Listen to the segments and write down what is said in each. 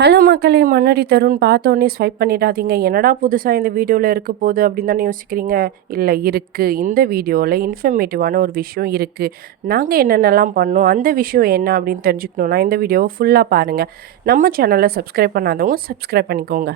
Hello மக்களே! மண்ணடி தருண் பார்த்தோன்னே swipe பண்ணிடாதீங்க. என்னடா புதுசா இந்த வீடியோல இருக்க போது அப்படின்னு தானே யோசிக்கிறீங்க. இல்ல இருக்கு. இந்த வீடியோல இன்ஃபர்மேட்டிவான ஒரு விஷயம் இருக்கு. நாங்க என்னென்னலாம் பண்ணோம், அந்த விஷயம் என்ன அப்படின்னு தெரிஞ்சுக்கணும்னா இந்த வீடியோவ ஃபுல்லா பாருங்க. நம்ம சேனல சப்ஸ்கிரைப் பண்ணாதவங்க சப்ஸ்கிரைப் பண்ணிக்கோங்க.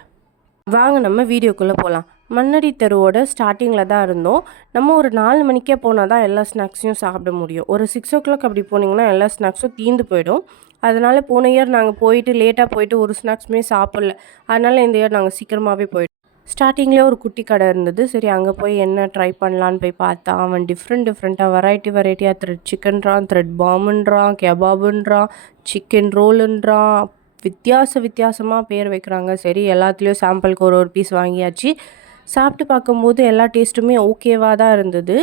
வாங்க நம்ம வீடியோக்குள்ள போலாம். மண்ணடி தெருவோட ஸ்டார்ட்டிங்கில தான் இருந்தோம். நம்ம ஒரு 4 மணிக்கே போனா தான் எல்லா ஸ்நாக்ஸையும் சாப்பிட முடியும். ஒரு 6:00 அப்படி போனீங்கன்னா எல்லா ஸ்நாக்ஸும் தீர்ந்து போயிடும். அதனால போன இயர் நாங்க போயிட்டு லேட்டா போயிட்டு ஒரு ஸ்நாக்ஸுமே சாப்பிடல. அதனால இந்த இயர் நாங்க சீக்கிரமாவே போயிட்டோம். ஸ்டார்ட்டிங்லேயே ஒரு குட்டி கடை இருந்தது. சரி அங்கே போய் என்ன ட்ரை பண்ணலான்னு போய் பார்த்தா, அவன் டிஃப்ரெண்ட்டாக வெரைட்டியாக த்ரெட் சிக்கன்றான், த்ரெட் பாம்புன்றான், கெபாபுன்றான், சிக்கன் ரோலுன்றான். வித்தியாசமாக பேர் வைக்கிறாங்க. சரி எல்லாத்துலேயும் சாம்பிளுக்கு ஒரு ஒரு பீஸ் வாங்கியாச்சு. சாப்பிட்டு பார்க்கும்போது எல்லா டேஸ்ட்டுமே ஓகேவாக தான் இருந்தது.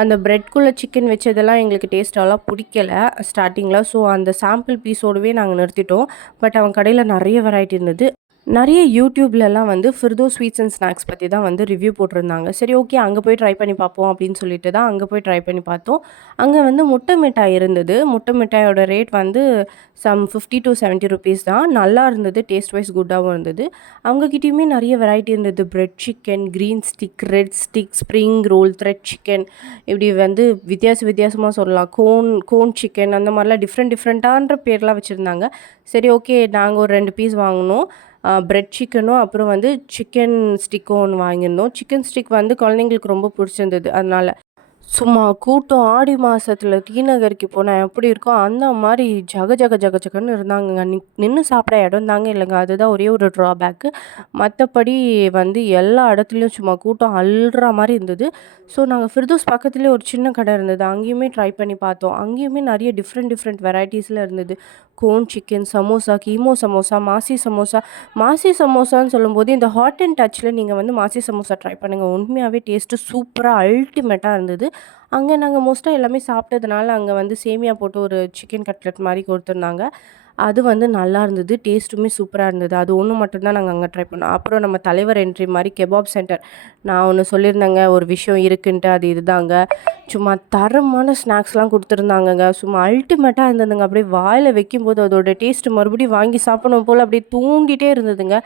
அந்த ப்ரெட்குள்ளே சிக்கன் வச்சதெல்லாம் எங்களுக்கு டேஸ்ட்டெல்லாம் பிடிக்கல ஸ்டார்டிங்கில். ஸோ அந்த சாம்பிள் பீஸோடவே நாங்கள் நிறுத்திட்டோம். பட் அவன் கடையில் நிறைய வெரைட்டி இருந்தது. நிறைய யூடியூப்லலாம் வந்து ஃபிர்தோஸ் ஸ்வீட்ஸ் அண்ட் ஸ்நாக்ஸ் பற்றி தான் வந்து ரிவ்யூ போட்டிருந்தாங்க. சரி ஓகே அங்கே போய் ட்ரை பண்ணி பார்ப்போம் அப்படின்னு சொல்லிட்டு தான் அங்கே போய் ட்ரை பண்ணி பார்த்தோம். அங்கே வந்து முட்டை மிட்டாய் இருந்தது. முட்டை மிட்டாயோட ரேட் வந்து சம் 50 to 70 ருபீஸ் தான். நல்லா இருந்தது. டேஸ்ட் வைஸ் குட்டாகவும் இருந்தது. அவங்கக்கிட்டேயுமே நிறைய வெரைட்டி இருந்தது. Bread chicken, green stick, red stick, spring roll, thread chicken, இப்படி வந்து வித்தியாசமாக சொல்லலாம். கோன் சிக்கன் அந்த மாதிரிலாம் டிஃப்ரெண்ட்டான்ற பேர்லாம் வச்சுருந்தாங்க. சரி ஓகே நாங்கள் ஒரு 2 பீஸ் வாங்கினோம். பிரெட் சிக்கனும் அப்புறம் வந்து சிக்கன் ஸ்டிக்கும் ஒன்று வாங்கியிருந்தோம். சிக்கன் ஸ்டிக் வந்து குழந்தைங்களுக்கு ரொம்ப பிடிச்சிருந்தது. அதனால சும்மா கூட்டம் ஆடி மாதத்தில் டி நகருக்கு போனால் எப்படி இருக்கோ அந்த மாதிரி ஜகன்னு இருந்தாங்கங்க. நின்று சாப்பிட இடம் தாங்க இல்லைங்க. அதுதான் ஒரே ஒரு ட்ராபேக்கு. மற்றபடி வந்து எல்லா இடத்துலையும் சும்மா கூட்டம் அள்ளுற மாதிரி இருந்தது. ஸோ நாங்கள் ஃபிர்தோஸ் பக்கத்துலேயே ஒரு சின்ன கடை இருந்தது. அங்கேயுமே ட்ரை பண்ணி பார்த்தோம். அங்கேயுமே நிறைய டிஃப்ரெண்ட் வெரைட்டிஸில் இருந்தது. கோன் சிக்கன், சமோசா, கீமோ சமோசா, மாசி சமோசான்னு சொல்லும்போது இந்த ஹாட் அண்ட் டச்சில் நீங்கள் வந்து மாசி சமோசா ட்ரை பண்ணுங்கள். உண்மையாகவே டேஸ்ட்டு சூப்பராக அல்டிமேட்டாக இருந்தது. அங்கே நாங்கள் மோஸ்ட்டாக எல்லாமே சாப்பிட்டதுனால அங்கே வந்து சேமியா போட்டு ஒரு சிக்கன் கட்லெட் மாதிரி கொடுத்துருந்தாங்க. அது வந்து நல்லா இருந்தது. டேஸ்ட்டுமே சூப்பராக இருந்தது. அது ஒன்று மட்டும் தான் நாங்கள் அங்கே ட்ரை பண்ணோம். அப்புறம் நம்ம தலைவர் என்ட்ரி மாதிரி கெபாப் சென்டர். நான் ஒன்று சொல்லியிருந்தேங்க ஒரு விஷயம் இருக்குன்ட்டு. அது இதுதாங்க. சும்மா தரமான ஸ்நாக்ஸ்லாம் கொடுத்துருந்தாங்கங்க. சும்மா அல்டிமேட்டாக இருந்ததுங்க. அப்படியே வாயில் வைக்கும்போது அதோட டேஸ்ட்டு மறுபடியும் வாங்கி சாப்பிடணும் போல் அப்படியே தூண்டிகிட்டே இருந்ததுங்க.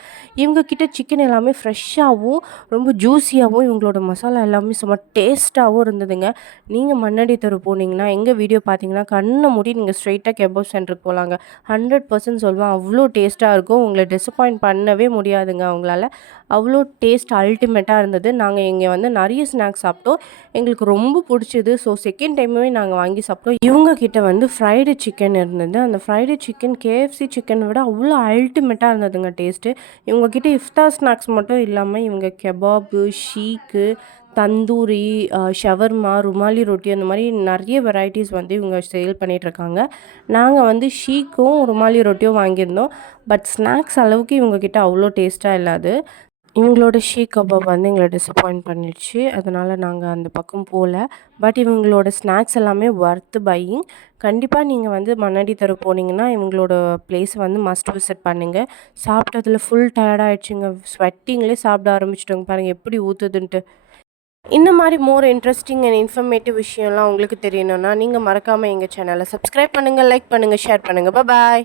இவங்கக்கிட்ட சிக்கன் எல்லாமே ஃப்ரெஷ்ஷாகவும் ரொம்ப ஜூஸியாகவும் இவங்களோட மசாலா எல்லாமே சும்மா டேஸ்ட்டாகவும் இருந்ததுங்க. நீங்கள் மண்ணடி தெரு போனீங்கன்னா எங்கள் வீடியோ பார்த்தீங்கன்னா கண்ணை மூடி நீங்கள் ஸ்ட்ரெயிட்டாக கெபாப் சென்டருக்கு போகலாங்க. 100% சொல்வேன். அவ்வளோ டேஸ்ட்டாக இருக்கும். உங்களை டிசப்பாயிண்ட் பண்ணவே முடியாதுங்க அவங்களால. அவ்வளோ டேஸ்ட் அல்டிமேட்டாக இருந்தது. நாங்கள் இங்கே வந்து நிறைய ஸ்நாக்ஸ் சாப்பிட்டோம். எங்களுக்கு ரொம்ப பிடிச்சது. ஸோ செகண்ட் டைமுமே நாங்கள் வாங்கி சாப்பிட்டோம். இவங்கக்கிட்ட வந்து ஃப்ரைடு சிக்கன் இருந்தது. அந்த ஃப்ரைடு சிக்கன் கேஎஃப்சி சிக்கனை விட அவ்வளோ அல்டிமேட்டாக இருந்ததுங்க டேஸ்ட்டு. இவங்கக்கிட்ட இஃப்தார் ஸ்நாக்ஸ் மட்டும் இல்லாமல் இவங்க கெபாபு, ஷீக்கு, தந்தூரி, ஷவர்மா, ருமாலி ரொட்டி அந்த மாதிரி நிறைய வெரைட்டிஸ் வந்து இவங்க சேல் பண்ணிகிட்ருக்காங்க. நாங்கள் வந்து ஷீக்கும் ருமாலி ரொட்டியும் வாங்கியிருந்தோம். பட் ஸ்நாக்ஸ் அளவுக்கு இவங்கக்கிட்ட அவ்வளோ டேஸ்ட்டாக இல்ல அது. இவங்களோட ஷீக் கபாப் வந்து எங்களை டிசப்பாயிண்ட் பண்ணிடுச்சு. அதனால் நாங்கள் அந்த பக்கம் போகல. பட் இவங்களோட ஸ்நாக்ஸ் எல்லாமே ஒர்த் பையிங். கண்டிப்பாக நீங்கள் வந்து மண்ணடி தெரு போனீங்கன்னா இவங்களோட பிளேஸ் வந்து மஸ்ட் விசிட் பண்ணுங்கள். சாப்பிட்டதில் ஃபுல் டயர்டாகிடுச்சுங்க. ஸ்வெட்டிங்லேயே சாப்பிட ஆரம்பிச்சிட்டோங்க. பாருங்கள் எப்படி ஊற்றுதுன்ட்டு. இந்த மாதிரி மோர் இன்ட்ரெஸ்டிங் அண்ட் இன்ஃபர்மேட்டிவ் விஷயம்லாம் உங்களுக்கு தெரியணும்னா நீங்கள் மறக்காமல் எங்கள் சேனலை சப்ஸ்கிரைப் பண்ணுங்கள், லைக் பண்ணுங்கள், ஷேர் பண்ணுங்கள். பாய்.